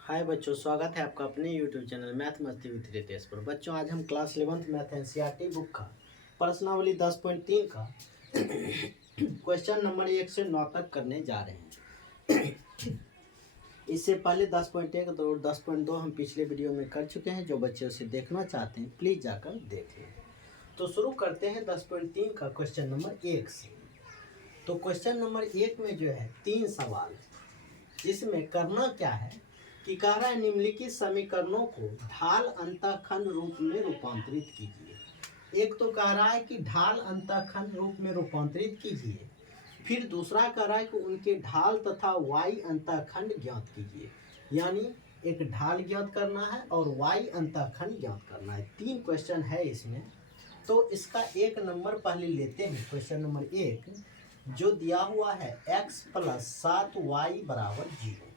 हाय बच्चों, स्वागत है आपका अपने YouTube चैनल मैथ मस्ती विद रितेश पर। बच्चों, आज हम class 11th math NCERT book का प्रश्नावली 10.3 का क्वेश्चन नंबर 1 से 9 तक करने जा रहे हैं। इससे पहले 10.1 और 10.2 हम पिछले वीडियो में कर चुके हैं। जो बच्चे उसे देखना चाहते हैं प्लीज़ जाकर देख लें। तो शुरू करते हैं 10.3 का क्वेश्चन नंबर 1 से। तो क्वेश्चन नंबर 1 में जो है 3 सवाल है, जिसमें करना क्या है कि कह रहा है निम्नलिखित समीकरणों को ढाल अंतःखंड रूप में रूपांतरित कीजिए। एक तो कह रहा है कि ढाल अंतःखंड रूप में रूपांतरित कीजिए, फिर दूसरा कह रहा है कि उनके ढाल तथा y अंतःखंड ज्ञात कीजिए। यानी एक ढाल ज्ञात करना है और y अंतःखंड ज्ञात करना है। 3 क्वेश्चन है इसमें। तो इसका 1 नंबर पहले लेते हैं। क्वेश्चन नंबर 1 जो दिया हुआ है x + 7y = 0।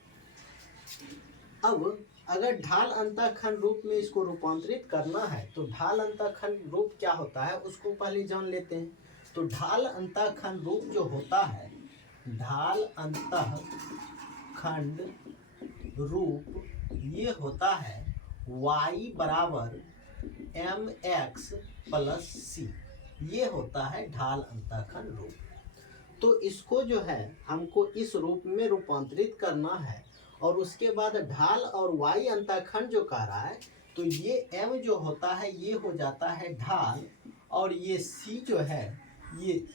अब अगर ढाल अंतःखंड रूप में इसको रूपांतरित करना है तो ढाल अंतःखंड रूप क्या होता है उसको पहले जान लेते हैं। तो ढाल अंतःखंड रूप जो होता है, ढाल अंतःखंड रूप ये होता है y = mx + c। ये होता है ढाल अंतःखंड रूप। तो इसको जो है हमको इस रूप में रूपांतरित करना है और उसके बाद ढाल और y अंतःखंड जो कह रहा है, तो ये m जो होता है ये हो जाता है ढाल और ये c जो है ये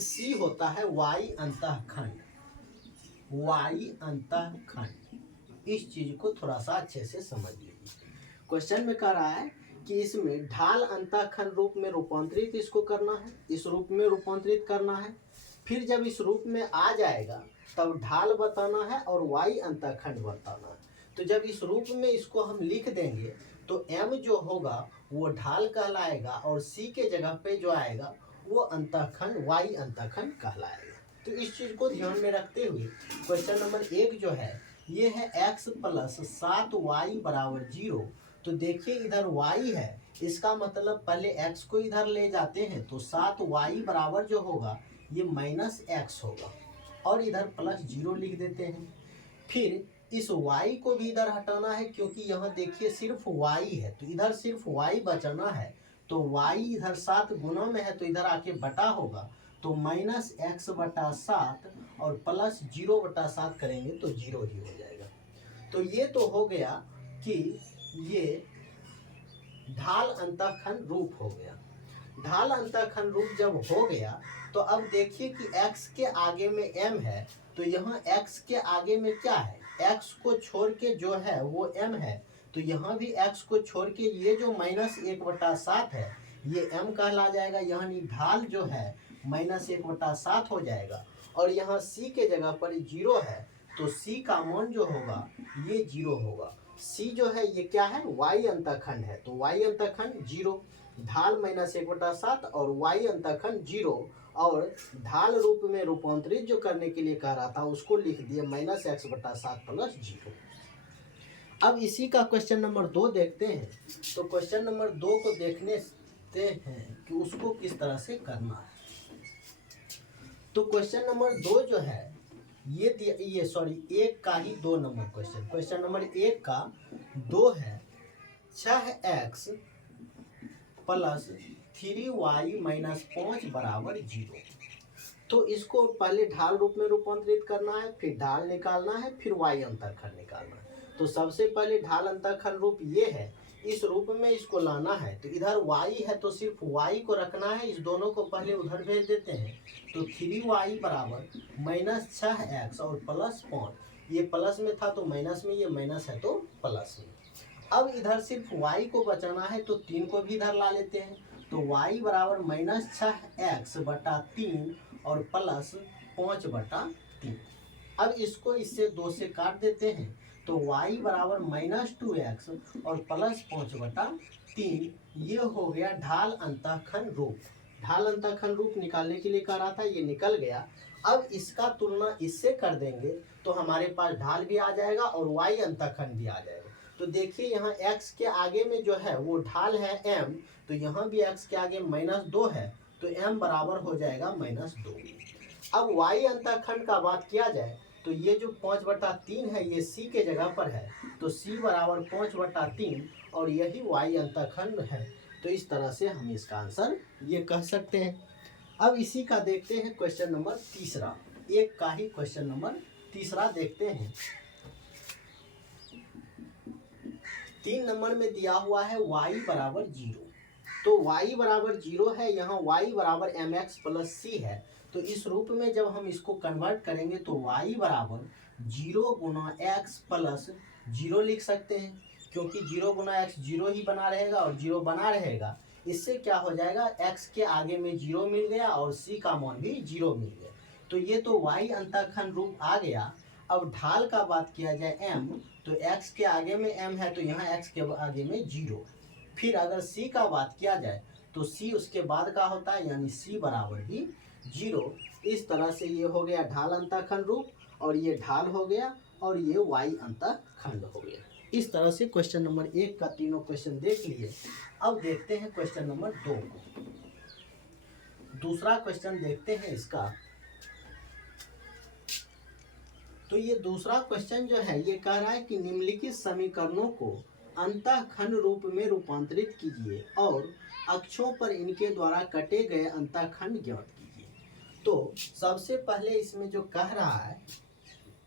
c होता है y अंतःखंड। y अंतःखंड, इस चीज को थोड़ा सा अच्छे से समझ लीजिए। क्वेश्चन में कह रहा है कि इसमें ढाल अंतःखंड रूप में रूपांतरित इसको करना है, इस रूप में रूपांतरित करना है। फिर जब इस रूप में आ जाएगा तब ढाल बताना है और y अंतःखंड बताना है। तो जब इस रूप में इसको हम लिख देंगे तो m जो होगा वो ढाल कहलाएगा और c के जगह पे जो आएगा वो अंतःखंड y अंतःखंड कहलाएगा। तो इस चीज को ध्यान में रखते हुए क्वेश्चन नंबर 1 जो है ये है x + 7y = 0। तो देखिए इधर y है, इसका मतलब पहले x को इधर ले जाते हैं तो 7y बराबर जो होगा ये -x होगा और इधर +0 लिख देते हैं। फिर इस y को भी इधर हटाना है क्योंकि यहाँ देखिए सिर्फ y है, तो इधर सिर्फ y बचना है। तो y इधर 7 गुना में है तो इधर आके बटा होगा, तो -x/7 और +0/7 करेंगे तो 0 ही हो जाएगा। तो ये तो हो गया कि ये ढाल अंतःखंड रूप हो गया। ढाल अंतःखंड रूप जब हो गया तो अब देखिए कि x के आगे में m है, तो यहाँ x के आगे में क्या है, x को छोड़ के जो है वो m है। तो यहाँ भी x को छोड़ के ये जो -1/7 है ये m कहला जाएगा, यानी ढाल जो है -1/7 हो जाएगा। और यहाँ c के जगह पर 0 है तो c का मान जो होगा ये 0 होगा। c जो है ये क्या है, y अंतःखंड है, तो y अंतःखंड 0, ढाल -1/7 और y अंतःखंड 0। और ढाल रूप में रूपांतरित जो करने के लिए कह रहा था उसको लिख दिए -x/7 + 0। अब इसी का क्वेश्चन नंबर 2 देखते हैं। तो क्वेश्चन नंबर 2 को देखने से हैं कि उसको किस तरह से करना है। तो क्वेश्चन नंबर 2 जो है ये सॉरी 1 का ही 2 नंबर क्वेश्चन नंबर 1 का 2 है 6x + 3y - 5 = 0। तो इसको पहले ढाल रूप में रूपांतरित करना है, फिर ढाल निकालना है, फिर y अंतःखंड निकालना है। तो सबसे पहले ढाल अंतःखंड रूप ये है, इस रूप में इसको लाना है। तो इधर y है तो सिर्फ y को रखना है, इस दोनों को पहले उधर भेज देते हैं। तो 3y = -6x और +5, ये प्लस में था तो माइनस में, ये माइनस है तो प्लस में। अब इधर सिर्फ y को बचाना है तो 3 को भी इधर ला लेते हैं। तो y = -6x/3 और +5/3। अब इसको इससे 2 से काट देते हैं तो y = -2x और +5/3। ये हो गया ढाल अंतःखंड रूप। ढाल अंतःखंड रूप निकालने के लिए कह रहा था, ये निकल गया। अब इसका तुलना इससे कर देंगे तो हमारे पास ढाल भी आ जाएगा और y अंतःखंड भी आ जाएगा। तो देखिए यहाँ x के आगे में जो है वो ढाल है m, तो यहाँ भी x के आगे -2 है तो m बराबर हो जाएगा -2। अब y अंतःखंड का बात किया जाए तो ये जो 5/3 है ये c के जगह पर है, तो c बराबर 5/3 और यही y अंतःखंड है। तो इस तरह से हम इसका आंसर ये कह सकते हैं। अब इसी का देखते हैं क्वेश्चन नंबर तीसरा, एक का ही क्वेश्चन नंबर तीसरा देखते हैं। 3 नंबर में दिया हुआ है y बराबर 0, तो y बराबर 0 है, यहाँ y बराबर mx प्लस c है। तो इस रूप में जब हम इसको कन्वर्ट करेंगे तो y बराबर 0 गुना x प्लस 0 लिख सकते हैं, क्योंकि 0 गुना x 0 ही बना रहेगा और 0 बना रहेगा। इससे क्या हो जाएगा, x के आगे में 0 मिल गया और c का मान भी 0 मिल गया। तो ये तो y अंतःखंड रूप आ गया। अब ढाल का बात किया जाए m, तो x के आगे में m है तो यहाँ x के आगे में 0। फिर अगर c का बात किया जाए तो c उसके बाद का होता है, यानी c बराबर भी 0। इस तरह से ये हो गया ढाल अंतःखंड रूप, और ये ढाल हो गया और ये y अंतःखंड हो गया। इस तरह से क्वेश्चन नंबर 1 का तीनों क्वेश्चन देख लिए। अब देखते हैं क्वेश्चन नंबर 2 को। दूसरा क्वेश्चन देखते हैं इसका। तो ये दूसरा क्वेश्चन जो है ये कह रहा है कि निम्नलिखित समीकरणों को अंतःखंड रूप में रूपांतरित कीजिए और अक्षों पर इनके द्वारा कटे गए अंतःखंड ज्ञात कीजिए। तो सबसे पहले इसमें जो कह रहा है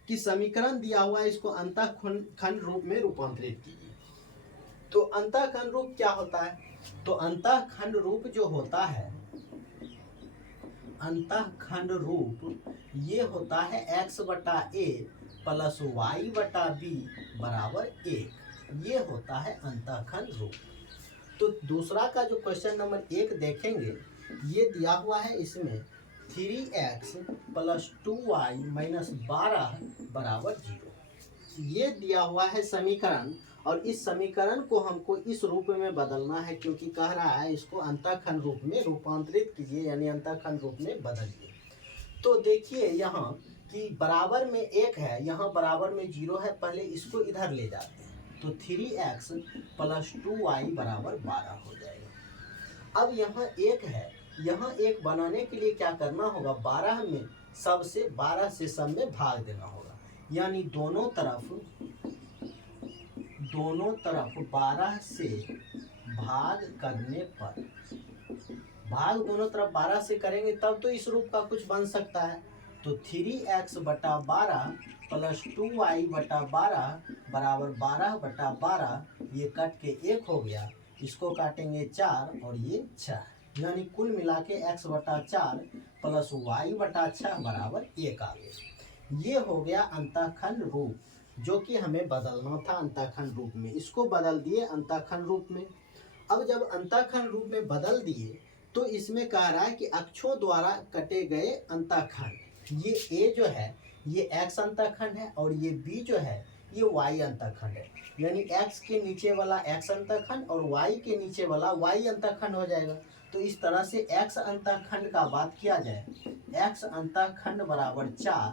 कि समीकरण दिया हुआ है, इसको अंतःखंड रूप में रूपांतरित कीजिए। तो अंतःखंड रूप क्या होता है, तो अंतःखंड रूप जो होता है, अंतःखंड रूप ये होता है x/a प्लस y/b बराबर 1। ये होता है अंतःखंड रूप। तो दूसरा का जो क्वेश्चन नंबर 1 देखेंगे, ये दिया हुआ है इसमें 3x प्लस 2y माइनस 12 बराबर 0। ये दिया हुआ है समीकरण, और इस समीकरण को हमको इस रूप में बदलना है, क्योंकि कह रहा है इसको अंतःखंड रूप में रूपांतरित कीजिए, यानी अंतःखंड रूप में बदलिए। तो देखिए यहाँ कि बराबर में 1 है, यहाँ बराबर में 0 है, पहले इसको इधर ले जाते हैं तो 3x प्लस 2y बराबर 12 हो जाएगा। अब यहाँ 1 है, यहाँ 1 बनाने के लिए क्या करना होगा, 12 में सबसे 12 से सब में भाग देना होगा, यानी दोनों तरफ 12 से भाग करने पर, भाग दोनों तरफ 12 से करेंगे तब तो इस रूप का कुछ बन सकता है। तो 3x/12 प्लस 2y/12 बराबर 12/12, ये कट के 1 हो गया, इसको काटेंगे 4 और ये 6, यानी कुल मिला के x/4 प्लस y/6 बराबर 1 आ गया। ये हो गया अंतःखंड रूप, जो कि हमें बदलना था अंतःखंड रूप में, इसको बदल दिए अंतःखंड रूप में। अब जब अंतःखंड रूप में बदल दिए तो इसमें कह रहा है कि अक्षों द्वारा कटे गए अंतःखंड, ये a जो है ये x अंतःखंड है और ये b जो है ये y अंतःखंड है, यानी x के नीचे वाला x अंतःखंड और y के नीचे वाला y अंतःखंड हो जाएगा। तो इस तरह से x अंतःखंड का बात किया जाए, x अंतःखंड बराबर 4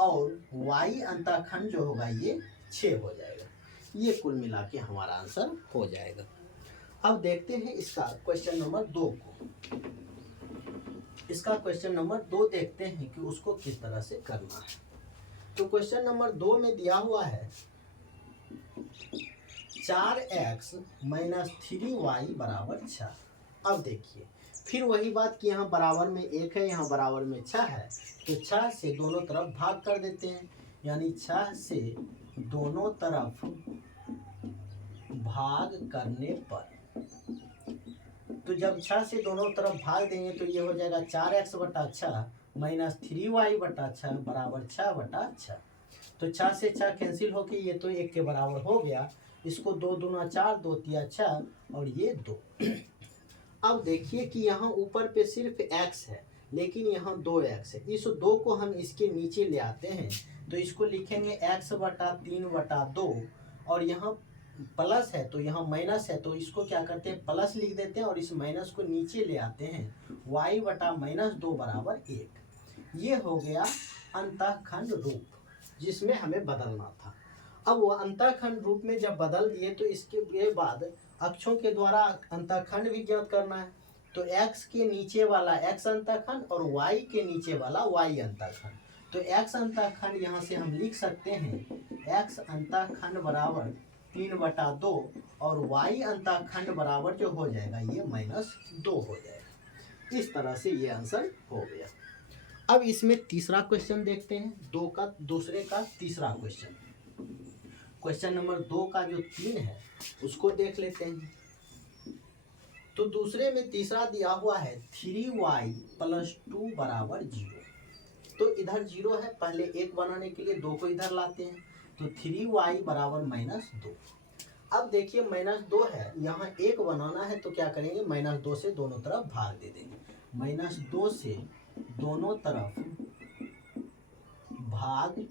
और y अंतःखंड जो होगा ये 6 हो जाएगा। ये कुल मिला के हमारा आंसर हो जाएगा। अब देखते हैं इसका क्वेश्चन नंबर 2 को। इसका क्वेश्चन नंबर 2 देखते हैं कि उसको किस तरह से करना है। तो क्वेश्चन नंबर 2 में दिया हुआ है 4x माइनस 3y बराबर 6। अब देखिए फिर वही बात कि यहाँ बराबर में 1 है, यहाँ बराबर में 6 है, तो 6 से दोनों तरफ भाग कर देते हैं, यानी 6 से दोनों तरफ भाग करने पर, तो जब 6 से दोनों तरफ भाग देंगे तो ये हो जाएगा 4x/6 माइनस 3y/6 बराबर 6/6। तो 6 से 6 कैंसिल होके ये तो 1 के बराबर हो गया, इसको 2 दूना 4, 2 तिया 6 और ये 2। अब देखिए कि यहाँ ऊपर पे सिर्फ x है, लेकिन यहाँ 2x है, इस 2 को हम इसके नीचे ले आते हैं, तो इसको लिखेंगे x/3/2, और यहाँ प्लस है तो यहाँ माइनस है, तो इसको क्या करते हैं प्लस लिख देते हैं और इस माइनस को नीचे ले आते हैं, y/-2 बराबर 1। ये हो गया अंतःखंड रूप जिसमें हमें बदलना था। अब वो अंतःखंड रूप में जब बदल दिए तो इसके बाद अक्षों के द्वारा अंतःखंड भी ज्ञात करना है। तो x के नीचे वाला x अंतःखंड और y के नीचे वाला y अंतःखंड। तो x अंतःखंड यहाँ से हम लिख सकते हैं x अंतःखंड बराबर 3/2 और y अंतःखंड बराबर जो हो जाएगा ये -2 हो जाएगा। इस तरह से ये आंसर हो गया। अब इसमें तीसरा क्वेश्चन देखते हैं, दूसरे का तीसरा क्वेश्चन। क्वेश्चन नंबर 2 का जो 3 है उसको देख लेते हैं। तो दूसरे में तीसरा दिया हुआ है 3y + 2 = 0। तो इधर 0 है, पहले 1 बनाने के लिए 2 को इधर लाते हैं, तो 3y = -2। अब देखिए -2 है, यहाँ 1 बनाना है तो क्या करेंगे, -2 से दोनों तरफ भाग दे देंगे। -2 से दोनों तरफ भाग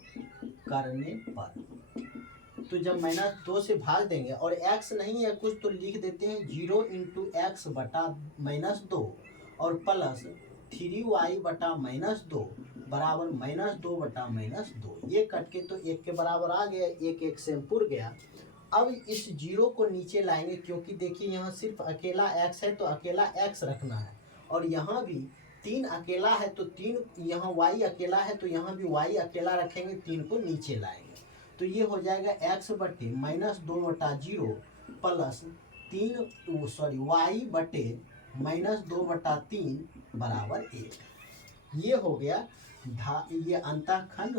करने पर, तो जब -2 से भाग देंगे और x नहीं है कुछ तो लिख देते हैं 0 × x बटा -2 और प्लस 3y बटा -2 बराबर -2 बटा -2। ये कट के तो 1 के बराबर आ गया, 1 1 से पुर गया। अब इस 0 को नीचे लाएंगे क्योंकि देखिए यहाँ सिर्फ अकेला x है तो अकेला x रखना है, और यहाँ भी 3 अकेला है तो 3, यहाँ y अकेला है तो यहाँ भी y अकेला रखेंगे, 3 को नीचे लाएंगे। तो ये हो जाएगा x बटे -2/0 प्लस y बटे -2/3 बराबर 1। ये हो गया ये अंतःखंड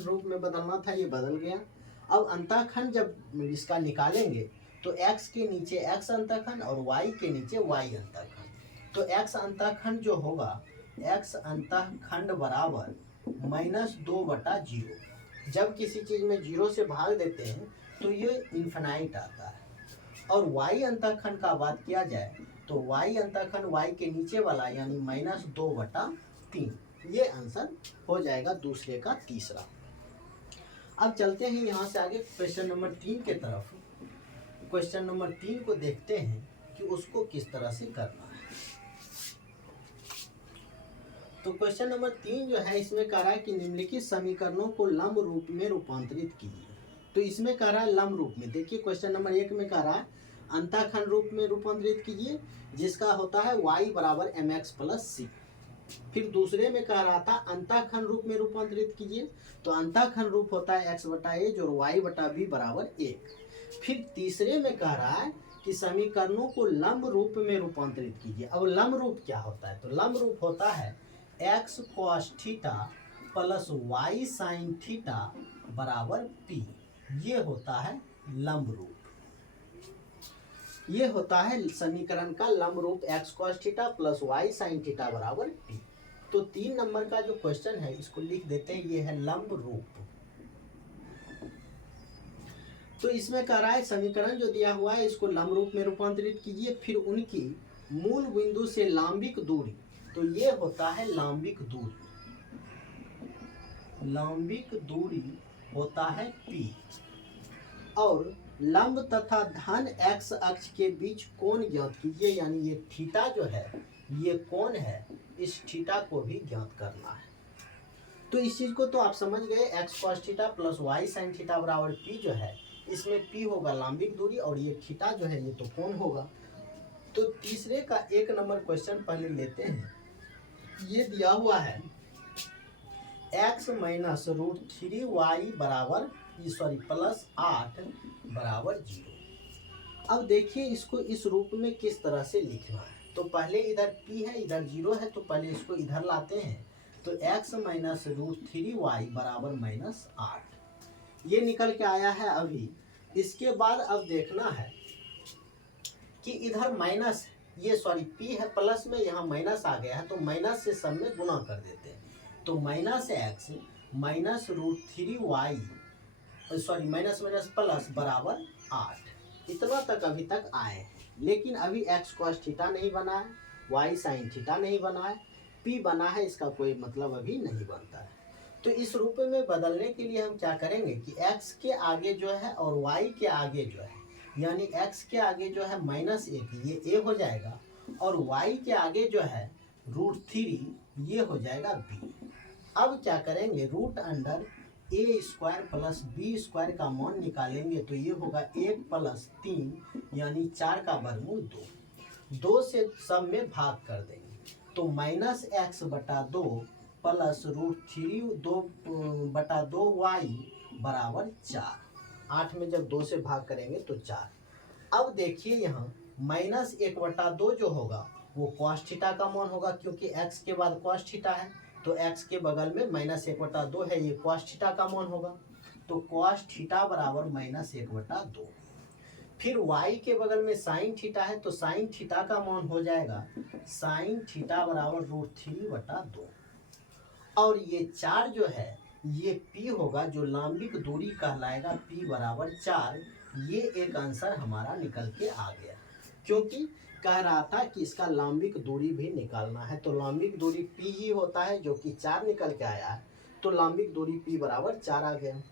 रूप में बदलना था, ये बदल गया। अब अंतःखंड जब इसका निकालेंगे तो x के नीचे x अंतःखंड और y के नीचे y अंतःखंड। तो x अंतःखंड जो होगा, x अंतःखंड बराबर -2/0। जब किसी चीज में 0 से भाग देते हैं तो ये इन्फिनाइट आता है। और y अंतःखंड का बात किया जाए तो y अंतःखंड y के नीचे वाला यानी -2/3। ये आंसर हो जाएगा दूसरे का तीसरा। अब चलते हैं यहाँ से आगे क्वेश्चन नंबर 3 के तरफ। क्वेश्चन नंबर 3 को देखते हैं कि उसको किस तरह से करना है। तो क्वेश्चन नंबर 3 जो है इसमें कह रहा है कि निम्नलिखित समीकरणों को लंब रूप में रूपांतरित कीजिए। तो इसमें कह रहा है लंब रूप में। देखिए क्वेश्चन नंबर 1 में कह रहा है अंतःखंड रूप में रूपांतरित कीजिए, जिसका होता है y = mx + c। फिर दूसरे में कह रहा था अंतःखंड रूप में रूपांतरित कीजिए, तो अंतःखंड रूप होता है x/a और y/b = 1। फिर तीसरे में कह रहा है कि समीकरणों को लंब रूप में रूपांतरित कीजिए। अब लंब रूप क्या होता है, तो लंब रूप होता है x cos theta plus y sin theta बराबर p। ये होता है लंब रूप। ये होता है समीकरण का लंब रूप x cos theta plus y sin theta बराबर p। तो 3 नंबर का जो क्वेश्चन है इसको लिख देते हैं, ये है लंब रूप। तो इसमें कह रहा है समीकरण जो दिया हुआ है इसको लंब रूप में रूपांतरित कीजिए, फिर उनकी मूल बिंदु से लंबिक दूरी, तो ये होता है लंबिक दूरी। लंबिक दूरी होता है p। और लंब तथा धन x अक्ष के बीच कोण ज्ञात कीजिए, यानी ये थीटा जो है ये कोण है, इस थीटा को भी ज्ञात करना है। तो इस चीज को तो आप समझ गए, x cos theta plus y sin theta बराबर p जो है, इसमें p होगा लंबिक दूरी और ये थीटा जो है ये तो कोण होगा। तो तीसरे का 1 नंबर क्वेश्चन पहले लेते हैं। ये दिया हुआ है x - √3y बराबर प्लस 8 बराबर 0। अब देखिए इसको इस रूप में किस तरह से लिखना है। तो पहले इधर p है, इधर 0 है, तो पहले इसको इधर लाते हैं। तो x - √3y बराबर -8 ये निकल के आया है अभी। इसके बाद अब देखना है कि इधर माइनस p है, प्लस में यहाँ माइनस आ गया है, तो माइनस से सब में गुना कर देते हैं। तो -x - प्लस बराबर 8। इतना तक अभी तक आए हैं, लेकिन अभी x cos थीटा नहीं बना है, y sin थीटा नहीं बना है, p बना है, इसका कोई मतलब अभी नहीं बनता है। तो इस रूप में बदलने के लिए हम क्या करेंगे कि x के आगे जो है और y के आगे जो है, यानी x के आगे जो है -1 ये a हो जाएगा, और y के आगे जो है √3 ये हो जाएगा b। अब क्या करेंगे, √a² प्लस b² का मान निकालेंगे, तो ये होगा 1 + 3 यानी 4 का वर्गमूल 2। 2 से सब में भाग कर देंगे तो -x/2 प्लस √3 बराबर 4। 8 में जब 2 से भाग करेंगे तो 4। अब देखिए यहाँ -1/2 जो होगा वो cos थीटा का मान होगा, क्योंकि x के बाद cos थीटा है तो x के बगल में -1/2 है, ये cos थीटा का मान होगा। तो cos थीटा बराबर -1/2। फिर y के बगल में sin थीटा है तो sin थीटा का मान हो जाएगा sin थीटा बराबर √3/2। और ये 4 जो है ये p होगा, जो लंबिक दूरी कहलाएगा p बराबर 4। ये एक आंसर हमारा निकल के आ गया, क्योंकि कह रहा था कि इसका लंबिक दूरी भी निकालना है। तो लंबिक दूरी p ही होता है, जो कि 4 निकल के आया है। तो लंबिक दूरी p बराबर 4 आ गया।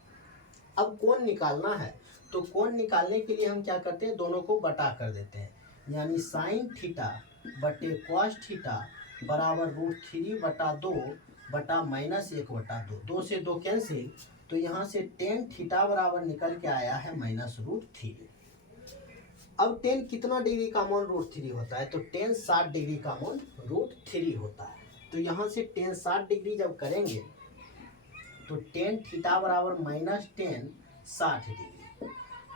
अब कोण निकालना है, तो कोण निकालने के लिए हम क्या करते हैं, दोनों को बटा कर देते हैं, यानी साइन थीटा बटे कॉस थीटा बराबर √3/2 बटा -1/2। 2 से 2 कैंसिल, तो यहाँ से टेन थीटा बराबर निकल के आया है -√3। अब टेन कितना डिग्री का मान √3 होता है, तो टेन 60 डिग्री का मान √3 होता है। तो यहाँ से टेन 60 डिग्री जब करेंगे तो टेन थीटा बराबर -10 60 डिग्री।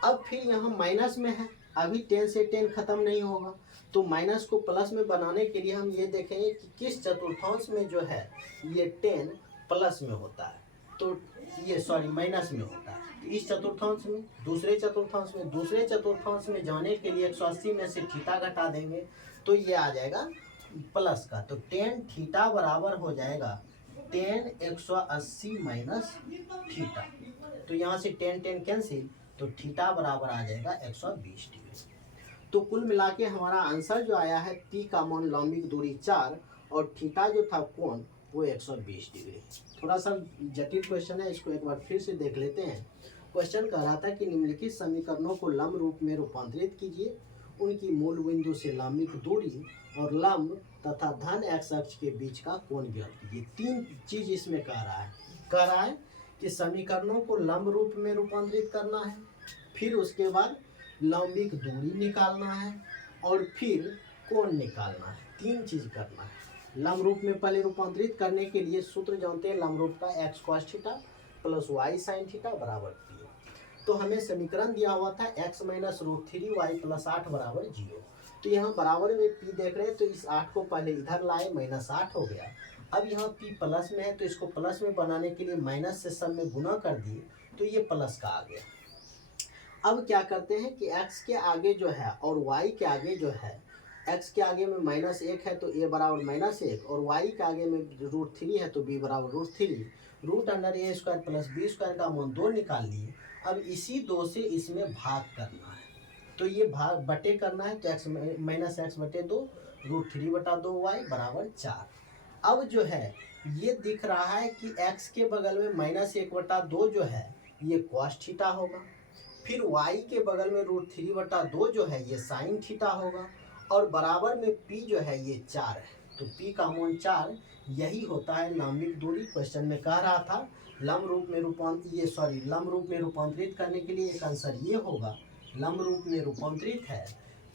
अब फिर यहाँ माइनस में है, अभी 10 से 10 खत्म नहीं होगा, तो माइनस को प्लस में बनाने के लिए हम ये देखेंगे कि किस चतुर्थांश में जो है ये 10 प्लस में होता है, तो ये माइनस में होता है। तो इस चतुर्थांश में, दूसरे चतुर्थांश में जाने के लिए 180 में से थीटा घटा देंगे तो ये आ जाएगा प्लस का। तो टेन थीटा बराबर हो जाएगा 10 180 माइनस थीटा। तो यहाँ से 10 कैंसिल, तो थीटा बराबर आ जाएगा 120 डिग्री। तो कुल मिला के हमारा आंसर जो आया है पी का मान लंबिक दूरी 4 और थीटा जो था कोण वो 120 डिग्री। थोड़ा सा जटिल क्वेश्चन है, इसको एक बार फिर से देख लेते हैं। क्वेश्चन कह रहा था कि निम्नलिखित समीकरणों को लंब रूप में रूपांतरित कीजिए, उनकी मूल बिंदु से लंबिक दूरी और लंब तथा धन x अक्ष के बीच का कोण ज्ञात कीजिए। 3 चीज इसमें कह रहा है कि समीकरणों को लंब रूप में रूपांतरित करना है, फिर उसके बाद लंबिक दूरी निकालना है और फिर कोण निकालना है। 3 चीज करना है। लंब रूप में पहले रूपांतरित करने के लिए सूत्र जानते हैं लंब रूप का, x cos theta plus y sin theta बराबर p। तो हमें समीकरण दिया हुआ था x माइनस √3y प्लस 8 बराबर 0। तो यहाँ बराबर में p देख रहे हैं, तो इस 8 को पहले इधर लाए, -8 हो गया। अब यहाँ p प्लस में है तो इसको प्लस में बनाने के लिए माइनस से सब में गुना कर दिए, तो ये प्लस का आ गया। अब क्या करते हैं कि x के आगे जो है और y के आगे जो है, x के आगे में -1 है तो a बराबर -1 और y के आगे में √3 है तो b बराबर √3। √a² प्लस b² का मान 2 निकाल लिए। अब इसी 2 से इसमें भाग करना है, तो ये भाग बटे करना है, तो x -x/2 √3/2y बराबर 4। अब जो है ये दिख रहा है कि x के बगल में -1/2 जो है ये cos थीटा होगा, फिर y के बगल में √3/2 जो है ये sin थीटा होगा, और बराबर में p जो है ये 4 है। तो p का मान 4 यही होता है लंबिक दूरी। क्वेश्चन में कह रहा था लंब रूप में रूपांतरित करने के लिए एक आंसर ये होगा, लंब रूप में रूपांतरित है।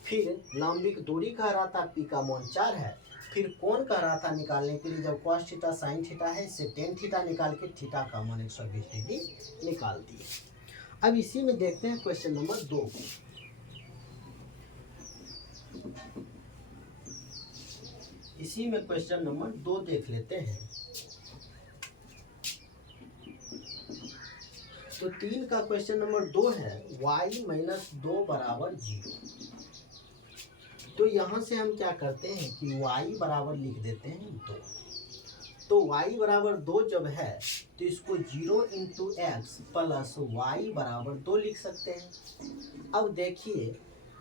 फिर लंबिक दूरी कह रहा था p का मान 4 है। फिर कोण कह रहा था निकालने के लिए, जब cos थीटा sin थीटा है, इससे टेन थीटा निकाल के थीटा का मान 120 डिग्री निकाल दिए। अब इसी में देखते हैं क्वेश्चन नंबर 2। इसी में क्वेश्चन नंबर 2 देख लेते हैं। तो 3 का क्वेश्चन नंबर 2 है y-2 बराबर 0। तो यहाँ से हम क्या करते हैं कि y बराबर लिख देते हैं 2। तो y बराबर 2 जब है तो इसको 0 × x प्लस y बराबर 2 लिख सकते हैं। अब देखिए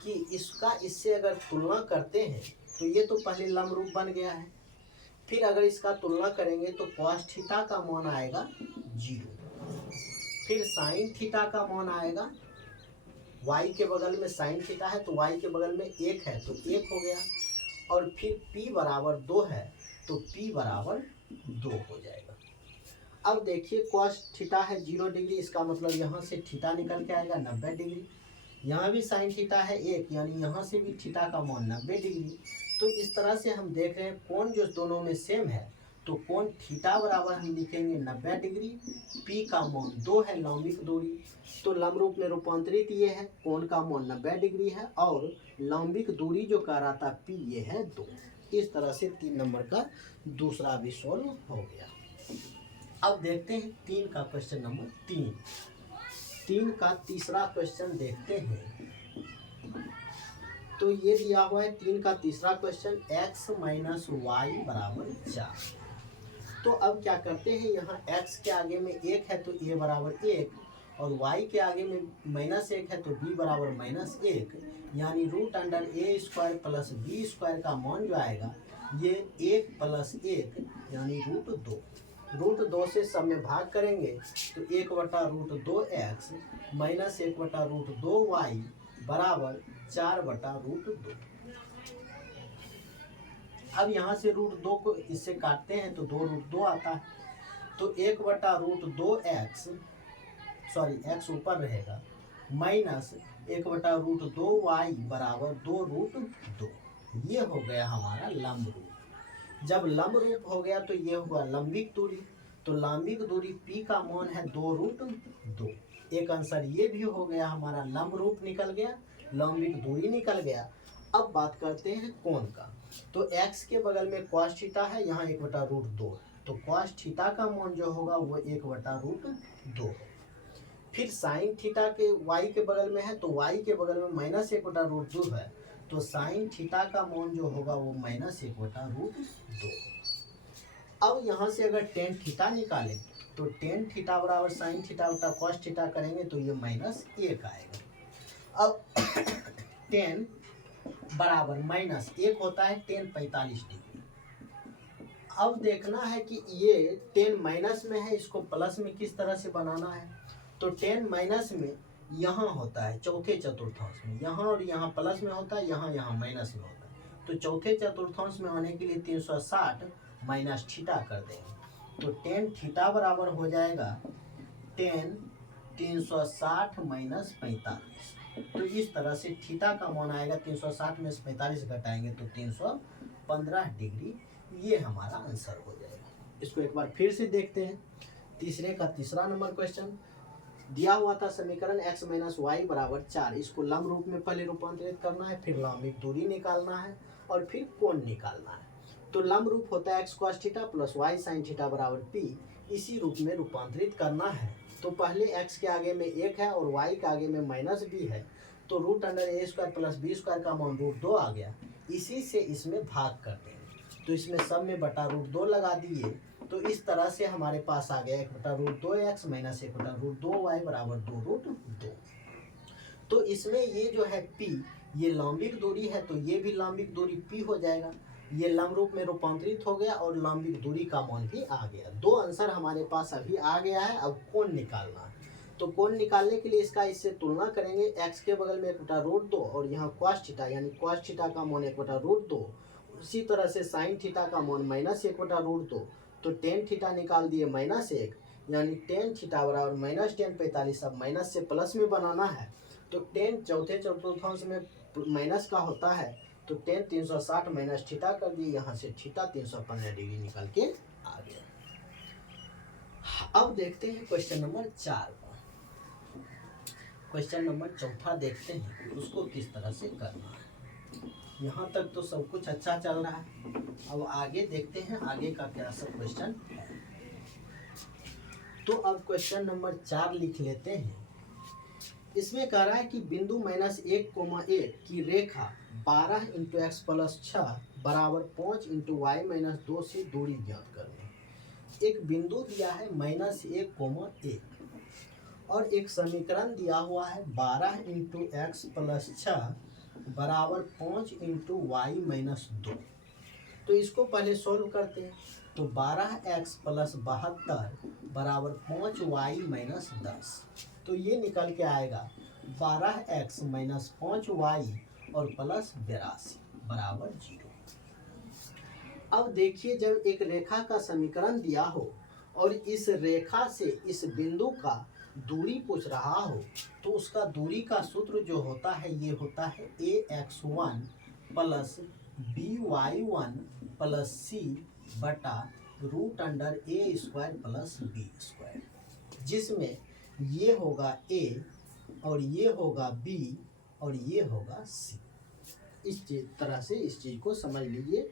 कि इसका इससे अगर तुलना करते हैं तो ये तो पहले लंब रूप बन गया है, फिर अगर इसका तुलना करेंगे तो cos थीटा का मान आएगा 0, फिर sin थीटा का मान आएगा, y के बगल में sin थीटा है तो y के बगल में 1 है तो 1 हो गया, और फिर p बराबर 2 है तो p बराबर 2 हो जाएगा। अब देखिए cos थीटा है 0 डिग्री, इसका मतलब यहाँ से थीटा निकल के आएगा 90 डिग्री। यहाँ भी साइन थीटा है 1, यानी यहाँ से भी थीटा का मान 90 डिग्री। तो इस तरह से हम देख रहे हैं कोण जो दोनों में सेम है, तो कोण थीटा बराबर हम लिखेंगे 90 डिग्री, पी का मान 2 है लंबिक दूरी, तो लंब रूप में रूपांतरित ये है, कोण का मान 90 डिग्री है और लंबिक दूरी जो कह रहा था पी ये है 2। इस तरह से 3 नंबर का दूसरा भी सॉल्व हो गया। अब देखते हैं 3 का क्वेश्चन नंबर 3 का तीसरा क्वेश्चन देखते हैं। तो ये दिया हुआ है 3 का तीसरा क्वेश्चन, x माइनस वाई बराबर 4। तो अब क्या करते हैं, यहाँ x के आगे में 1 है तो a बराबर 1 और y के आगे में -1 है तो b बराबर -1, यानी √a² प्लस b स्क्वायर का मान जो आएगा ये 1 + 1 यानी √2। √2 से सब में भाग करेंगे तो 1/√2x माइनस 1/√2y बराबर 4/√2। अब यहाँ से √2 को इससे काटते हैं तो 2√2 आता है, तो 1/√2x, सॉरी x ऊपर रहेगा, माइनस 1/√2y बराबर 2√2। ये हो गया हमारा लंब रूप। जब लंब रूप हो गया तो ये हुआ लंबिक दूरी, तो लंबिक दूरी p का मान है 2√2। एक आंसर ये भी हो गया हमारा, लंब रूप निकल गया, लंबिक दूरी निकल गया। अब बात करते हैं कोण का। तो x के बगल में cos थीटा है, यहाँ 1/√2, तो cos थीटा का मान जो होगा वो 1/√2। फिर साइन थीटा के y के बगल में है, तो y के बगल में -1/√2 है, तो साइन थीटा का मान जो होगा वो -1/√2। अब यहाँ से अगर टेन थीटा निकालें तो टेन थीटा बराबर साइन थीटा बटा cos थीटा करेंगे तो ये -1 आएगा। अब टेन बराबर -1 होता है टेन 45 डिग्री। अब देखना है कि ये टेन माइनस में है, इसको प्लस में किस तरह से बनाना है। तो टेन माइनस में यहाँ होता है चौथे चतुर्थांश में, यहाँ और यहाँ प्लस में होता है, यहाँ माइनस में होता है। तो चौथे चतुर्थांश में आने के लिए 360 माइनस थीटा कर देंगे, तो टेन थीटा बराबर हो जाएगा टेन 360 माइनस 45। तो इस तरह से थीटा का मान आएगा, 360 में से 45 घटाएंगे तो 315 डिग्री। ये हमारा आंसर हो जाएगा। इसको एक बार फिर से देखते हैं। तीसरे का तीसरा नंबर क्वेश्चन दिया हुआ था, समीकरण x माइनस वाई बराबर 4, इसको लंब रूप में पहले रूपांतरित करना है, फिर लंबिक दूरी निकालना है और फिर कोण निकालना है। तो लंब रूप होता है x cos theta plus y sin theta बराबर p, इसी रूप में रूपांतरित करना है। तो पहले x के आगे में 1 है और y के आगे में -b है, तो √a² प्लस b² का मान √2 आ गया, इसी से इसमें भाग कर देंगे। तो इसमें सब में बटा √2 लगा दिए, तो इस तरह से हमारे पास आ गया 1/√2x माइनस 1/√2y बराबर 2√2। तो इसमें ये जो है p, ये लंबिक दूरी है, तो ये भी लंबिक दूरी p हो जाएगा। ये लंब रूप में रूपांतरित हो गया और लंबिक दूरी का मान भी आ गया। दो आंसर हमारे पास अभी आ गया है। अब कोण निकालना है, तो कोण निकालने के लिए इसका इससे तुलना करेंगे। x के बगल में 1/√2 और यहाँ cos थीटा, यानी cos थीटा का मान 1/√2। उसी तरह से sin थीटा का मान -1/√2, तो टेन थीटा निकाल दिए -1, यानी टेन थीटा बराबर -10 45। अब माइनस से प्लस में बनाना है, तो टेन चौथे चतुर्थांश में माइनस का होता है, तो टेन 360 माइनस थीटा कर दिए, यहाँ से थीटा 315 डिग्री निकल के आ गया। अब देखते हैं क्वेश्चन नंबर 4 को। क्वेश्चन नंबर 4 देखते हैं उसको किस तरह से करना है। यहाँ तक तो सब कुछ अच्छा चल रहा है, अब आगे देखते हैं आगे का क्या सब क्वेश्चन है। तो अब क्वेश्चन नंबर 4 लिख लेते हैं। इसमें कह रहा है कि बिंदु -1,1 की रेखा 12 × x + 6 बराबर 5 × y - 2 से दूरी ज्ञात करें। एक बिंदु दिया है -1,1 और एक समीकरण दिया हुआ है 12 × x + 6 बराबर 5 × y - 2। तो इसको पहले सोल्व करते हैं। तो 12x + 72 बराबर 5y - 10। तो ये निकल के आएगा 12x - 5y और प्लस 82 बराबर 0। अब देखिए, जब एक रेखा का समीकरण दिया हो और इस रेखा से इस बिंदु का दूरी पूछ रहा हो तो उसका दूरी का सूत्र जो होता है ये होता है ax1 प्लस by1 प्लस सी बटा रूट अंडर ए स्क्वायर प्लस बी स्क्वायर, जिसमें ये होगा a और ये होगा b और ये होगा c। इस तरह से इस चीज को समझ लीजिए।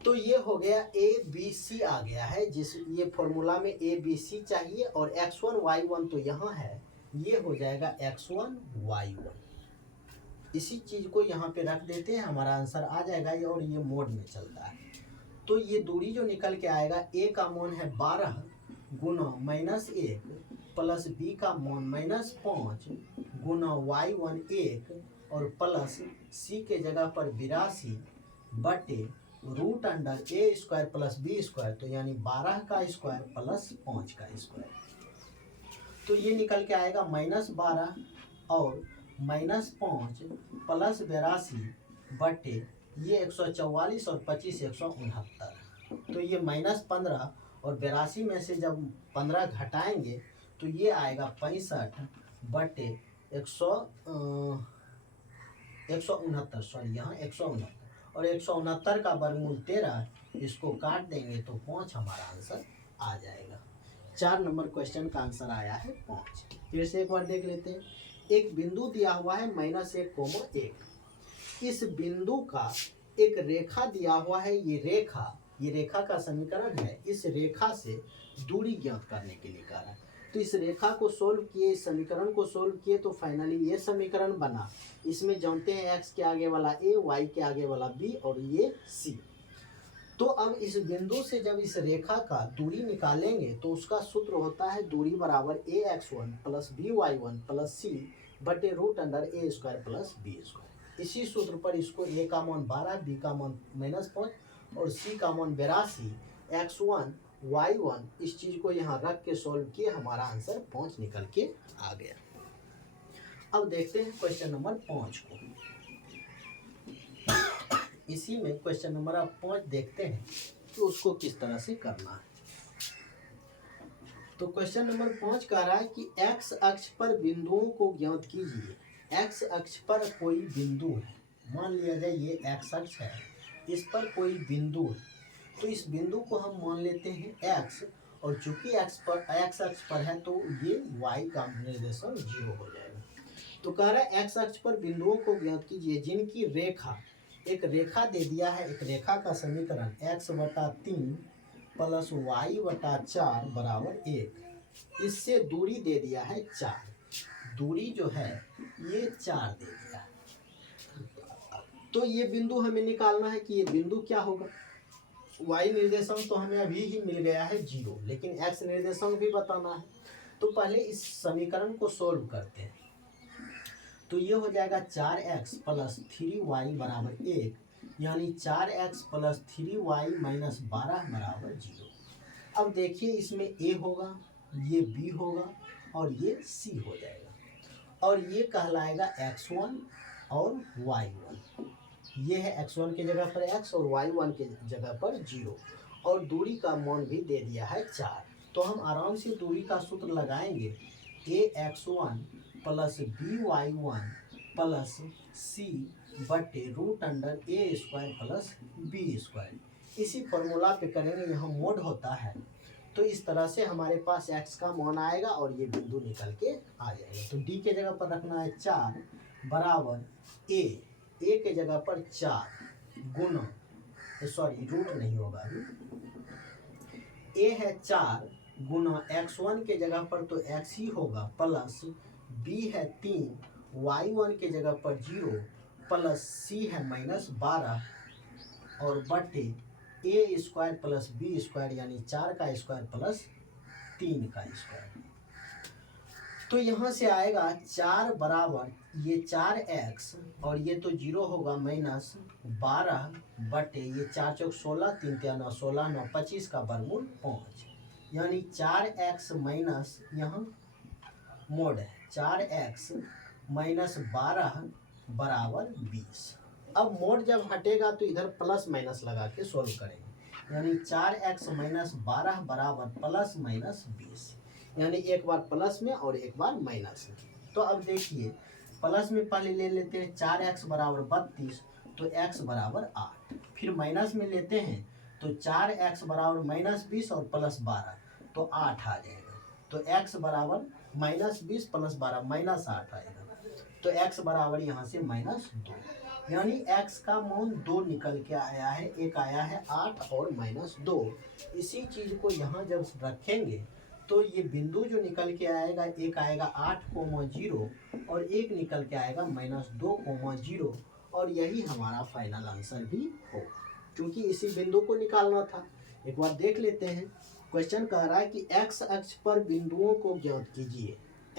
तो ये हो गया ए बी सी आ गया है, जिस ये फॉर्मूला में ए बी सी चाहिए और x1 y1 तो यहाँ है, ये हो जाएगा x1 y1। इसी चीज को यहाँ पे रख देते हैं, हमारा आंसर आ जाएगा ये, और ये मोड में चलता है। तो ये दूरी जो निकल के आएगा, ए का मान है 12 गुना -1 प्लस बी का मान -5 गुना y1 1 और प्लस सी के जगह पर 82 बटे रूट अंडर ए स्क्वायर प्लस बी स्क्वायर, तो यानी 12 का स्क्वायर प्लस 5 का स्क्वायर। तो ये निकल के आएगा -12 और -5 प्लस 82 बटे ये 144 और 25 169। तो ये -15 और 82 में से जब 15 घटाएंगे तो ये आएगा 65 बटे 169, सॉरी यहाँ 169, और 169 का वर्गमूल 13, इसको काट देंगे तो 5 हमारा आंसर आ जाएगा। 4 नंबर क्वेश्चन का आंसर आया है 5। फिर से एक बार देख लेते हैं। एक बिंदु दिया हुआ है -1,1। इस बिंदु का एक रेखा दिया हुआ है, ये रेखा का समीकरण है। इस रेखा से दूरी ज्ञात करने के लिए कहा है। तो इस रेखा को सोल्व किए, इस समीकरण को सोल्व किए तो फाइनली ये समीकरण बना। इसमें जानते हैं x के आगे वाला a, y के आगे वाला b और ये c। तो अब इस बिंदु से जब इस रेखा का दूरी निकालेंगे तो उसका सूत्र होता है दूरी बराबर ax1 plus by1 plus c बटे रूट अंडर ए स्क्वायर प्लस बी स्क्वायर। इसी सूत्र पर इसको a का मान 12, b का मान -5 और c का मान 82, x1 y1, इस चीज को यहाँ रख के सोल्व किए, हमारा आंसर 5 निकल के आ गया। अब देखते हैं क्वेश्चन नंबर 5 को। इसी में क्वेश्चन नंबर 5 देखते हैं कि उसको किस तरह से करना है। तो क्वेश्चन नंबर 5 कह रहा है कि x अक्ष पर बिंदुओं को ज्ञात कीजिए। x अक्ष पर कोई बिंदु है, मान लिया जाए ये x अक्ष है, इस पर कोई बिंदु है। तो इस बिंदु को हम मान लेते हैं x, और चूंकि x अक्ष पर है तो ये y का निर्देशन 0 हो जाएगा। तो कह रहा है x अक्ष पर बिंदुओं को ज्ञात कीजिए जिनकी रेखा, एक रेखा दे दिया है, एक रेखा का समीकरण x/3 प्लस y/4 बराबर 1। इससे दूरी दे दिया है 4। दूरी जो है ये 4 दे दिया है। तो ये बिंदु हमें निकालना है कि ये बिंदु क्या होगा। y निर्देशांक तो हमें अभी ही मिल गया है 0, लेकिन x निर्देशांक भी बताना है। तो पहले इस समीकरण को सोल्व करते हैं। तो ये हो जाएगा 4x प्लस 3y बराबर 1, यानी 4x प्लस 3y माइनस 12 बराबर 0। अब देखिए इसमें a होगा, ये b होगा और ये c हो जाएगा, और ये कहलाएगा x1 और y1। ये है x1 के जगह पर x और y1 के जगह पर 0, और दूरी का मान भी दे दिया है 4। तो हम आराम से दूरी का सूत्र लगाएंगे, ax1 plus by1 plus c बटे रूट अंडर ए स्क्वायर प्लस बी स्क्वायर। इसी फॉर्मूला पे करेंगे, यहाँ मोड होता है। तो इस तरह से हमारे पास x का मान आएगा और ये बिंदु निकल के आ जाएगा। तो d के जगह पर रखना है 4 बराबर a के जगह पर 4 गुना, सॉरी रूट नहीं होगा अभी, a है 4 गुना x1 के जगह पर तो x ही होगा, प्लस b है 3, y1 के जगह पर 0, प्लस c है -12 और बटे a square plus b square, यानी 4 का स्क्वायर प्लस 3 का स्क्वायर। तो यहाँ से आएगा 4 बराबर ये 4x और ये तो 0 होगा -12 बटे ये 4 चौक 16, 3 तिया 9, 16 9 25 का वर्गमूल 5, यानी 4x माइनस, यहाँ मोड है 4x माइनस 12 बराबर 20। अब मोड जब हटेगा तो इधर प्लस माइनस लगा के सोल्व करेंगे, यानी 4x माइनस 12 बराबर प्लस माइनस 20। यानी एक बार प्लस में और एक बार माइनस में। तो अब देखिए प्लस में पहले ले लेते हैं 4x बराबर 32, तो x बराबर 8। फिर माइनस में लेते हैं तो 4x बराबर -20 और +12, तो 8 आ जाएगा। तो x बराबर -20 + 12 -8 आएगा। तो x बराबर यहाँ से -2, यानी x का मान 2 निकल के आया है। एक आया है 8 और -2। इसी चीज को यहाँ जब रखेंगे तो ये बिंदु जो निकल के आएगा, एक आएगा 8,0 और एक निकल के आएगा -2,0, और यही हमारा फाइनल आंसर भी होगा, क्योंकि इसी बिंदु को निकालना था। एक बार देख लेते हैं। क्वेश्चन कह रहा है कि x अक्ष पर बिंदुओं को ज्ञात कीजिए।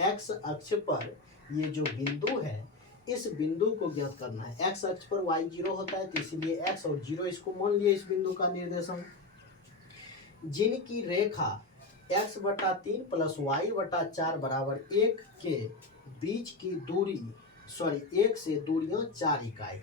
x अक्ष पर ये जो बिंदु है, इस बिंदु को ज्ञात करना है। x अक्ष पर y 0 होता है, तो इसीलिए x और 0 इसको मान लिया इस बिंदु का निर्देशांक। जिनकी रेखा x/3 + y/4 बराबर 1 के बीच की दूरी 1 से दूरियां 4 इकाई।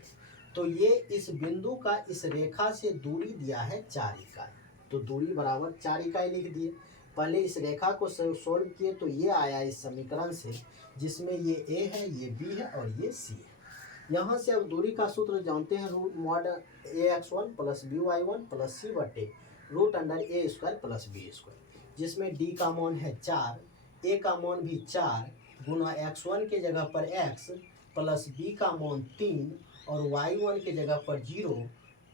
तो ये इस बिंदु का इस रेखा से दूरी दिया है 4 इकाई, तो दूरी बराबर 4 इकाई लिख दिए। पहले इस रेखा को सोल्व किए तो ये आया इस समीकरण से, जिसमें ये a है, ये b है और ये c है। यहाँ से अब दूरी का सूत्र जानते हैं, √mod ax1 + by1 + c/√a² + b², जिसमें d का मान है 4, a का मान भी 4 गुना x1 के जगह पर x प्लस b का मान 3 और y1 के जगह पर 0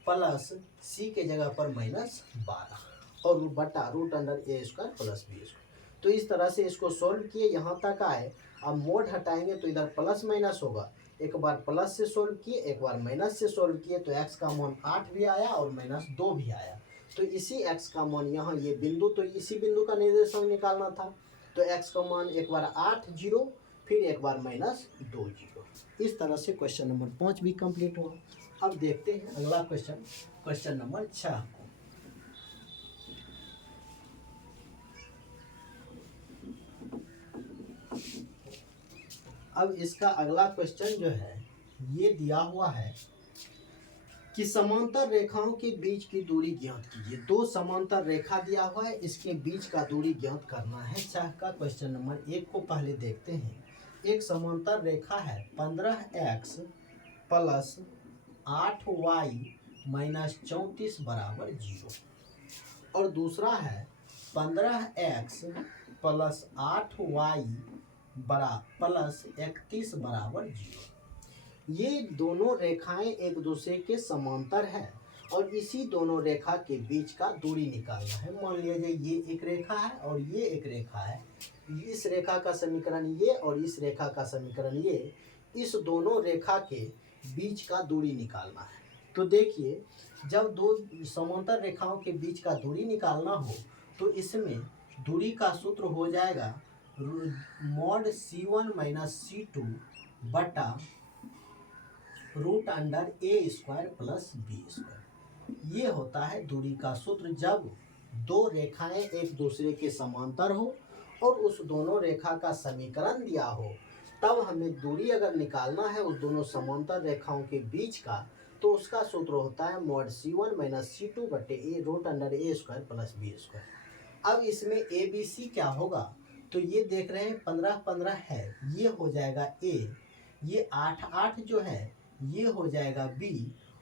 प्लस c के जगह पर -12 और बटा √a² + b²। तो इस तरह से इसको सोल्व किए, यहाँ तक आए। अब मोड हटाएंगे तो इधर प्लस माइनस होगा। एक बार प्लस से सोल्व किए, एक बार माइनस से सोल्व किए, तो x का मान 8 भी आया और -2 भी आया। तो इसी x का मान यहाँ ये बिंदु, तो इसी बिंदु का निर्देशांक निकालना था। तो x का मान एक बार 8 0, फिर एक बार -2 0। इस तरह से क्वेश्चन नंबर 5 भी कंप्लीट हुआ। अब देखते हैं अगला क्वेश्चन, क्वेश्चन नंबर 6। अब इसका अगला क्वेश्चन जो है ये दिया हुआ है कि समांतर रेखाओं के बीच की दूरी ज्ञात कीजिए। दो समांतर रेखा दिया हुआ है, इसके बीच का दूरी ज्ञात करना है। चाह का क्वेश्चन नंबर 1 को पहले देखते हैं। एक समांतर रेखा है 15x + 8y - 34 बराबर 0, और दूसरा है 15x + 8y + 31 बराबर 0। ये दोनों रेखाएं एक दूसरे के समांतर है और इसी दोनों रेखा के बीच का दूरी निकालना है। मान लीजिए ये एक रेखा है और ये एक रेखा है। इस रेखा का समीकरण ये और इस रेखा का समीकरण ये, इस दोनों रेखा के बीच का दूरी निकालना है। तो देखिए, जब दो समांतर रेखाओं के बीच का दूरी निकालना हो तो इसमें दूरी का सूत्र हो जाएगा mod c1 - c2 बटा √a² + b²। ये होता है दूरी का सूत्र जब दो रेखाएं एक दूसरे के समांतर हो और उस दोनों रेखा का समीकरण दिया हो, तब हमें दूरी अगर निकालना है उस दोनों समांतर रेखाओं के बीच का, तो उसका सूत्र होता है mod c1 - c2 बटे √a² + b²। अब इसमें a b c क्या होगा, तो ये देख रहे हैं 15 15 है, ये हो जाएगा a, ये 8 8 जो है ये हो जाएगा b,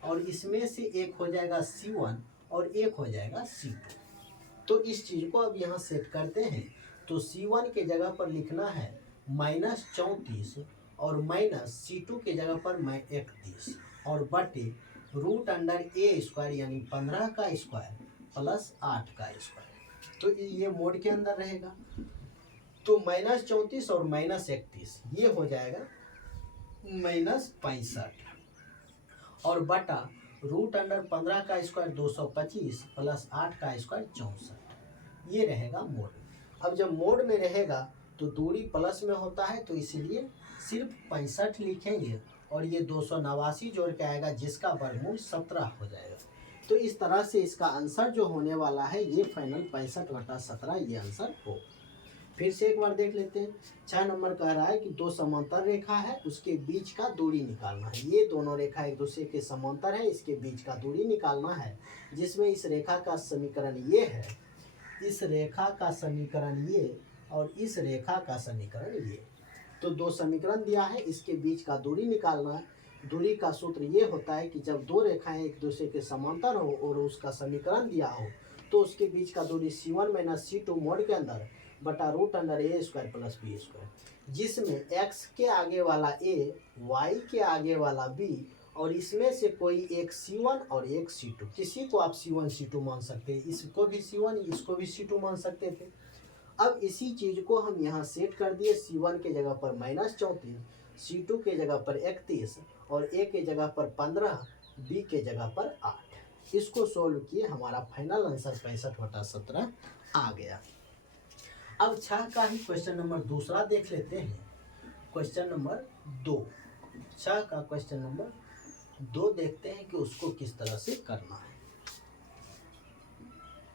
और इसमें से एक हो जाएगा c1 और एक हो जाएगा c2। तो इस चीज को अब यहाँ सेट करते हैं। तो c1 के जगह पर लिखना है -34 और -c2 के जगह पर -31 और बटे √a² यानी 15 का स्क्वायर + 8 का स्क्वायर। तो ये मोड के अंदर रहेगा। तो -34 और -31 ये हो जाएगा -65 और बटा √15 का स्क्वायर 225 + 8 का स्क्वायर 64। ये रहेगा मोड। अब जब मोड में रहेगा तो दूरी प्लस में होता है, तो इसीलिए सिर्फ 65 लिखेंगे और ये 289 जोड़ के आएगा, जिसका वर्गमूल 17 हो जाएगा। तो इस तरह से इसका आंसर जो होने वाला है ये फाइनल 65/17 ये आंसर हो। फिर से एक बार देख लेते हैं। 6 नंबर कह रहा है कि दो समांतर रेखा है, उसके बीच का दूरी निकालना है। ये दोनों रेखा एक दूसरे के समांतर है, इसके बीच का दूरी निकालना है, जिसमें इस रेखा का समीकरण ये है, इस रेखा का समीकरण ये और इस रेखा का समीकरण ये। तो दो समीकरण दिया है, इसके बीच का दूरी निकालना है। दूरी का सूत्र ये होता है कि जब दो रेखाएं एक दूसरे के समांतर हो और उसका समीकरण दिया हो तो उसके बीच का दूरी C1 माइनस C2 मोड के अंदर बटा रूट अंडर ए स्क्वायर प्लस बी स्क्वायर, जिसमें x के आगे वाला a, y के आगे वाला b और इसमें से कोई एक C1 और एक C2, किसी को आप C1 C2 मान सकते हैं, इसको भी C1 इसको भी C2 मान सकते थे। अब इसी चीज को हम यहाँ सेट कर दिए, C1 के जगह पर -34, C2 के जगह पर 31 और a के जगह पर 15, b के जगह पर 8। इसको सोल्व किए, हमारा फाइनल आंसर 65/17 आ गया। अब 6 का ही क्वेश्चन नंबर दूसरा देख लेते हैं। क्वेश्चन नंबर 2, 6 का क्वेश्चन नंबर 2 देखते हैं कि उसको किस तरह से करना है।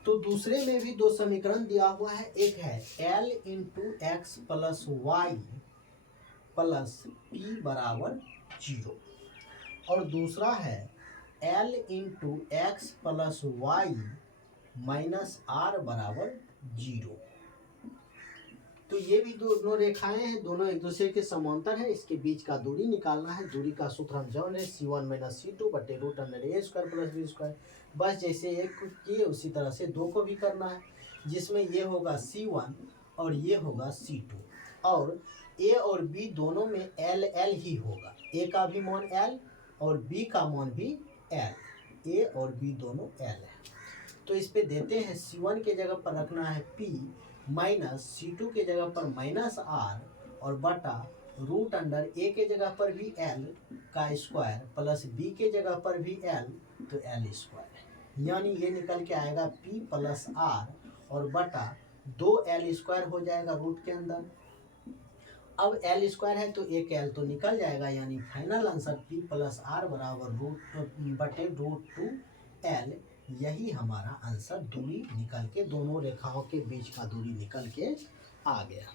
तो दूसरे में भी दो समीकरण दिया हुआ है, एक है L into x plus y plus p बराबर 0 और दूसरा है L into x plus y minus r बराबर 0। तो ये भी दोनों रेखाएं हैं, दोनों एक दूसरे के समांतर है, इसके बीच का दूरी निकालना है। दूरी का सूत्र हम जान रहे C1 माइनस C2 बटे रूट अंडर ए स्क्वायर प्लस बी स्क्वायर। बस जैसे एक को किए उसी तरह से दो को भी करना है, जिसमें ये होगा C1 और ये होगा C2 और a और b दोनों में L L ही होगा, a का भी मान L और b का मान भी L, a और b दोनों L है। तो इस पे देते हैं C1 के जगह पर रखना है P माइनस C2 के जगह पर माइनस R और बटा रूट अंडर A के जगह पर भी L का स्क्वायर प्लस B के जगह पर भी L तो L स्क्वायर, यानी ये निकल के आएगा P प्लस R और बटा 2L स्क्वायर हो जाएगा रूट के अंदर। अब L स्क्वायर है तो एक L तो निकल जाएगा, यानी final answer P plus R बराबर √2L। यही हमारा आंसर, दूरी निकल के दोनों रेखाओं के बीच का दूरी निकल के आ गया।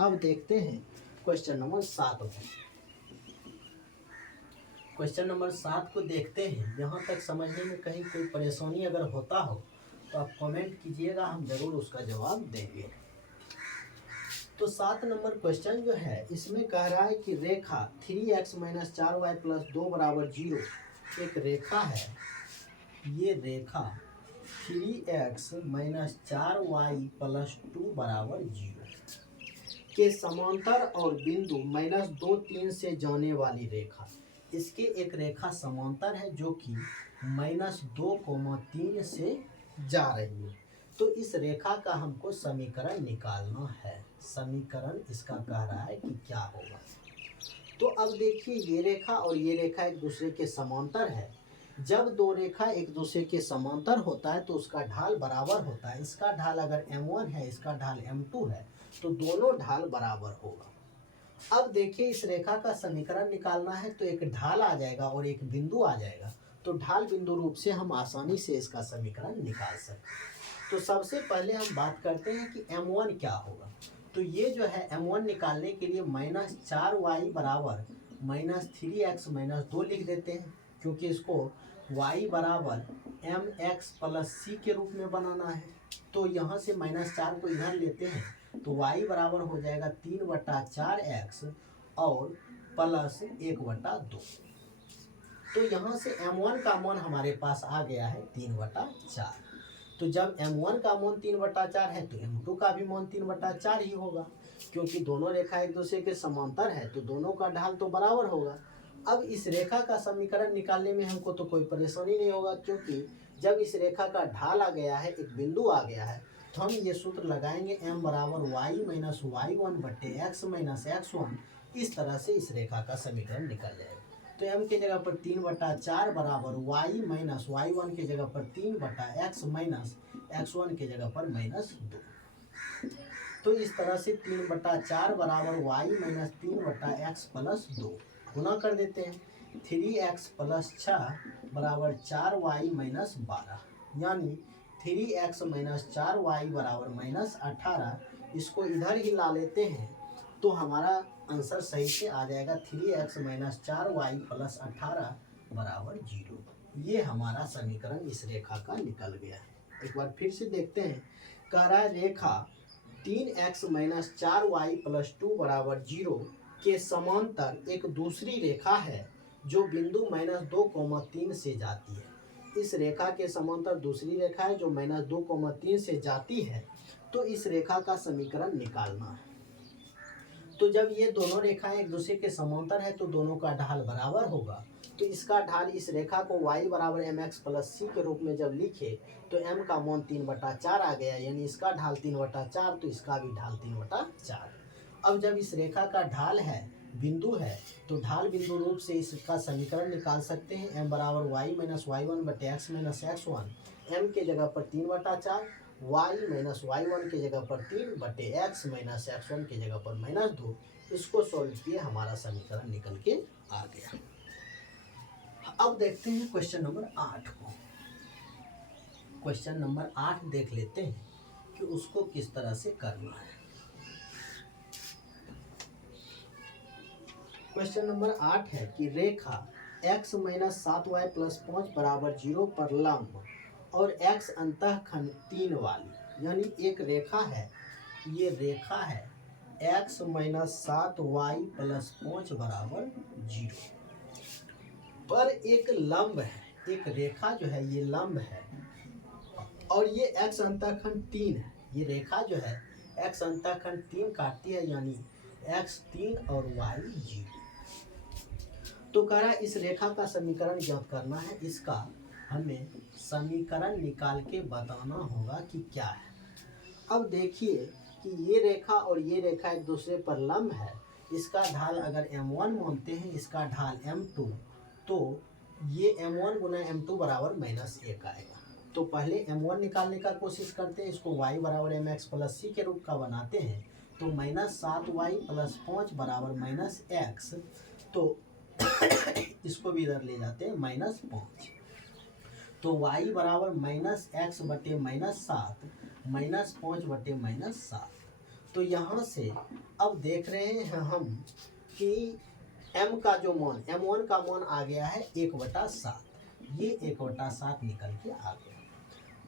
अब देखते हैं क्वेश्चन नंबर 7 में। क्वेश्चन नंबर 7 को देखते हैं। यहाँ तक समझने में कहीं कोई परेशानी अगर होता हो तो आप कमेंट कीजिएगा, हम जरूर उसका जवाब देंगे। तो 7 नंबर क्वेश्चन जो है इसमें कह रहा है कि रेखा 3x माइनस 4y प्लस 2 बराबर 0 एक रेखा है। ये रेखा 3x माइनस 4y प्लस 2 बराबर 0 के समांतर और बिंदु -2, 3 से जाने वाली रेखा। इसके एक रेखा समांतर है जो कि -2, 3 से जा रही है। तो इस रेखा का हमको समीकरण निकालना है। समीकरण इसका कह रहा है कि क्या होगा। तो अब देखिए, ये रेखा और ये रेखा एक दूसरे के समांतर है। जब दो रेखा एक दूसरे के समांतर होता है तो उसका ढाल बराबर होता है। इसका ढाल अगर m1 है, इसका ढाल m2 है, तो दोनों ढाल बराबर होगा। अब देखिए, इस रेखा का समीकरण निकालना है तो एक ढाल आ जाएगा और एक बिंदु आ जाएगा। तो ढाल बिंदु रूप से हम आसानी से इसका समीकरण निकाल सकते हैं। तो सबसे पहले हम बात करते हैं कि m1 क्या होगा। तो ये जो है m1 निकालने के लिए -4y बराबर -3x - 2 लिख देते हैं, क्योंकि इसको y बराबर mx प्लस c के रूप में बनाना है। तो यहाँ से -4 को इधर लेते हैं तो y बराबर हो जाएगा 3/4x और प्लस 1/2। तो यहाँ से m1 का मान हमारे पास आ गया है 3/4। तो जब m1 का मान 3/4 है तो m2 का भी मान 3/4 ही होगा, क्योंकि दोनों रेखा एक दूसरे के समांतर है तो दोनों का ढाल तो बराबर होगा। अब इस रेखा का समीकरण निकालने में हमको तो कोई परेशानी नहीं होगा, क्योंकि जब इस रेखा का ढाल आ गया है, एक बिंदु आ गया है, तो हम ये सूत्र लगाएंगे m बराबर y माइनस y1 बट्टे x माइनस x1। इस तरह से इस रेखा का समीकरण निकल जाएगा। तो m के जगह पर 3/4 बराबर y माइनस y1 के जगह पर 3/x माइनस x1 के जगह पर -2। तो इस तरह से 3/4 बराबर y माइनस 3/x प्लस 2 गुना कर देते हैं। 3x प्लस 6 बराबर 4y माइनस 12, यानी 3x माइनस 4y बराबर -18। इसको इधर ही ला लेते हैं तो हमारा आंसर सही से आ जाएगा 3x माइनस 4y प्लस 18 बराबर 0। ये हमारा समीकरण इस रेखा का निकल गया है। एक बार फिर से देखते हैं। कह रहा है रेखा 3x माइनस 4y प्लस 2 बराबर 0 के समांतर एक दूसरी रेखा है जो बिंदु -2, 3 से जाती है। इस रेखा के समांतर दूसरी रेखा है जो -2, 3 से जाती है। तो इस रेखा का समीकरण निकालना है। तो जब ये दोनों रेखाएं एक दूसरे के समांतर है तो दोनों का ढाल बराबर होगा। तो इसका ढाल, इस रेखा को y बराबर mx प्लस सी के रूप में जब लिखे तो m का मान 3/4 आ गया, यानी इसका ढाल 3/4, तो इसका भी ढाल 3/4। अब जब इस रेखा का ढाल है, बिंदु है, तो ढाल बिंदु रूप से इसका समीकरण निकाल सकते हैं। m बराबर y माइनस y1 बटे x माइनस x1। m के जगह पर 3/4, y माइनस y1 के जगह पर 3 बटे x माइनस x1 के जगह पर -2। इसको सॉल्व किए, हमारा समीकरण निकल के आ गया। अब देखते हैं क्वेश्चन नंबर 8 को। क्वेश्चन नंबर 8 देख लेते हैं कि उसको किस तरह से करना है। क्वेश्चन नंबर 8 है कि रेखा x माइनस 7y प्लस 5 बराबर 0 पर लंब और x अंतःखंड 3 वाली, यानी एक रेखा है, ये रेखा है x माइनस 7y प्लस 5 बराबर 0 पर एक लंब है, एक रेखा जो है ये लंब है, और ये x अंतःखंड 3 है। ये रेखा जो है x अंतःखंड 3 काटती है, यानी x 3 और y 0। तो कह रहा है इस रेखा का समीकरण ज्ञात करना है। इसका हमें समीकरण निकाल के बताना होगा कि क्या है। अब देखिए कि ये रेखा और ये रेखा एक दूसरे पर लंब है। इसका ढाल अगर m1 मानते हैं, इसका ढाल m2, तो ये m1 गुना m2 बराबर -1 आएगा। तो पहले m1 निकालने का कोशिश करते हैं। इसको y बराबर mx प्लस सी के रूप का बनाते हैं। तो -7y प्लस 5 बराबर -x, तो इसको भी इधर ले जाते हैं -5। तो y बराबर -x बटे -7, -5 बटे -7। तो यहाँ से अब देख रहे हैं हम कि m का जो मान, m1 का मान आ गया है 1/7। ये 1/7 निकल के आ गया।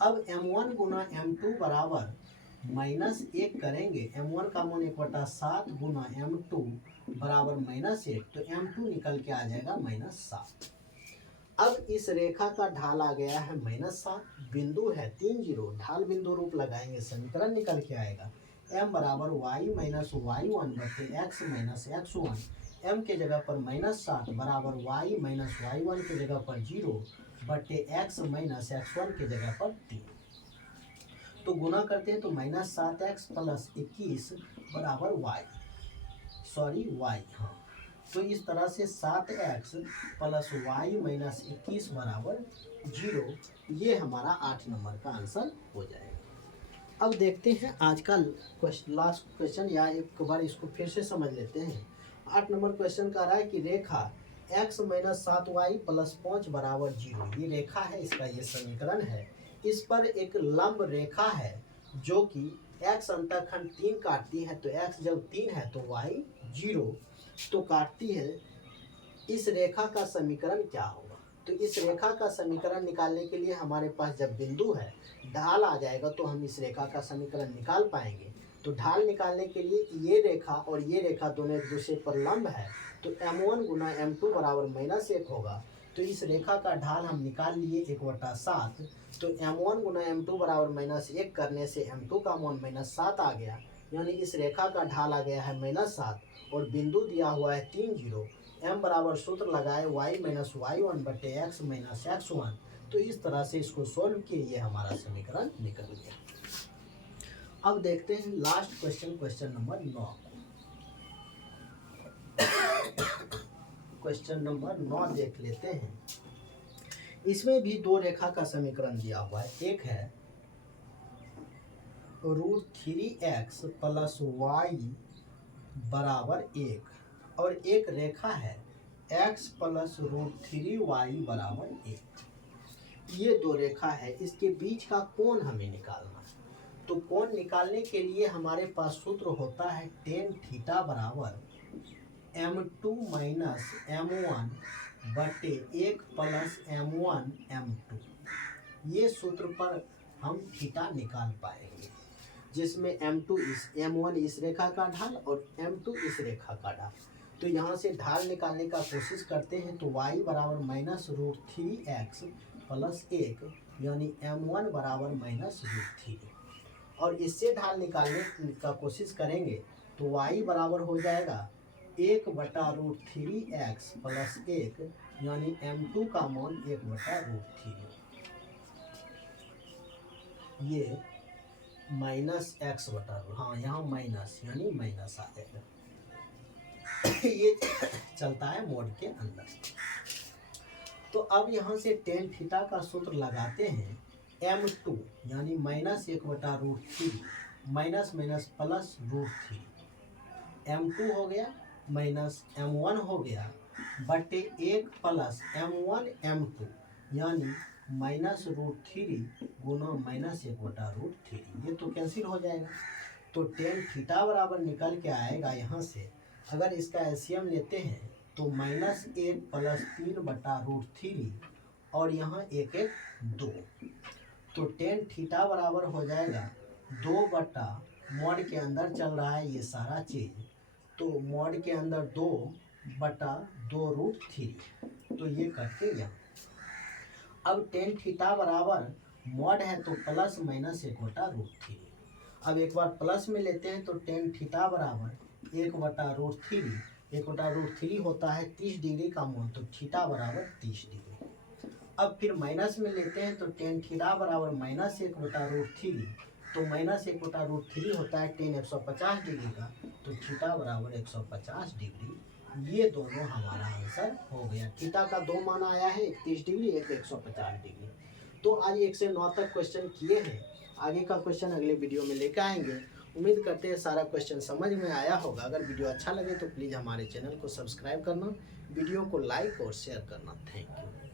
अब m1 गुना m2 बराबर -1 करेंगे। m1 का मान 1/7 गुना m2 बराबर -1, तो m2 निकल के आ जाएगा -7। अब इस रेखा का ढाल आ गया है -7, बिंदु है 3 0, ढाल बिंदु रूप लगाएंगे, समीकरण निकल के आएगा m बराबर y माइनस y1 बटे x माइनस x1। m के जगह पर -7 बराबर y माइनस y1 के जगह पर 0 बटे x माइनस x1 के जगह पर 3। तो गुना करते हैं तो -7x प्लस 21 बराबर y, हाँ। तो इस तरह से 7x प्लस y माइनस 21 बराबर 0, ये हमारा 8 नंबर का आंसर हो जाएगा। अब देखते हैं आज का लास्ट क्वेश्चन, या एक बार इसको फिर से समझ लेते हैं। 8 नंबर क्वेश्चन कह रहा है कि रेखा x माइनस 7y प्लस 5 बराबर 0, ये रेखा है, इसका ये समीकरण है। इस पर एक लंब रेखा है जो कि x अंतःखंड 3 काटती है। तो x जब 3 है तो y 0 तो काटती है। इस रेखा का समीकरण क्या होगा? तो इस रेखा का समीकरण निकालने के लिए हमारे पास जब बिंदु है, ढाल आ जाएगा तो हम इस रेखा का समीकरण निकाल पाएंगे। तो ढाल निकालने के लिए ये रेखा और ये रेखा दोनों एक दूसरे पर लंब है, तो m1 गुना m2 बराबर -1 होगा। तो इस रेखा का ढाल हम निकाल लिए 1/7। तो m1 गुना m2 बराबर -1 करने से m2 का मान -7 आ गया, यानी इस रेखा का ढाल आ गया है -7 और बिंदु दिया हुआ है 3 0। m बराबर सूत्र लगाए y माइनस y1 बटे x माइनस x1। तो इस तरह से इसको सोल्व किए, ये हमारा समीकरण निकल गया। अब देखते हैं last question, question number 9। Question number 9 देख लेते हैं। इसमें भी दो रेखा का समीकरण दिया हुआ है। एक है √3x प्लस y बराबर 1 और एक रेखा है x प्लस √3y बराबर 1। ये दो रेखा है, इसके बीच का कोण हमें निकालना है। तो कोण निकालने के लिए हमारे पास सूत्र होता है tan थीटा बराबर m2 माइनस m1 बटे 1 प्लस m1 m2। ये सूत्र पर हम थीटा निकाल पाएंगे। जिसमें M1 इस रेखा का ढाल और M2 इस रेखा का ढाल। तो यहाँ से ढाल निकालने का कोशिश करते हैं तो y बराबर -√3x प्लस 1 यानी M1 बराबर -√3 और इससे ढाल निकालने का कोशिश करेंगे तो y बराबर हो जाएगा 1/√3x प्लस 1 यानी M2 का मान 1/√3 ये -x/, हाँ यहाँ माइनस यानी माइनस आ जाएगा। ये चलता है मोड के अंदर। तो अब यहाँ से टेन थीटा का सूत्र लगाते हैं M2 यानी -1/√3 माइनस माइनस प्लस √3 M2 हो गया माइनस M1 हो गया बटे 1 प्लस M1 M2 यानी -√3 गुना -1/√3 ये तो कैंसिल हो जाएगा। तो टेन थीटा बराबर निकल के आएगा यहाँ से, अगर इसका एलसीएम लेते हैं तो -1 प्लस 3/√3 और यहाँ 1 1 2। तो टेन थीटा बराबर हो जाएगा 2 बटा मॉड के अंदर चल रहा है ये सारा चीज, तो मॉड के अंदर 2 बटा 2√3 तो ये करके यहाँ। अब टेन थीटा बराबर मॉड है तो प्लस माइनस 1/√3। अब एक बार प्लस में लेते हैं तो टेन थीटा बराबर 1/√3, 1/√3 होता है 30 डिग्री का मोड़, तो थीटा बराबर 30 डिग्री। अब फिर माइनस में लेते हैं तो टेन थीटा बराबर -1/√3, तो -1/√3 होता है टेन 150 डिग्री का, तो थीटा बराबर 150 डिग्री। ये दोनों हमारा आंसर हो गया। थीटा का दो मान आया है, एक 30 डिग्री एक 150 डिग्री। तो आज 1 से 9 तक क्वेश्चन किए हैं। आगे का क्वेश्चन अगले वीडियो में लेकर आएंगे। उम्मीद करते हैं सारा क्वेश्चन समझ में आया होगा। अगर वीडियो अच्छा लगे तो प्लीज़ हमारे चैनल को सब्सक्राइब करना, वीडियो को लाइक और शेयर करना। Thank you.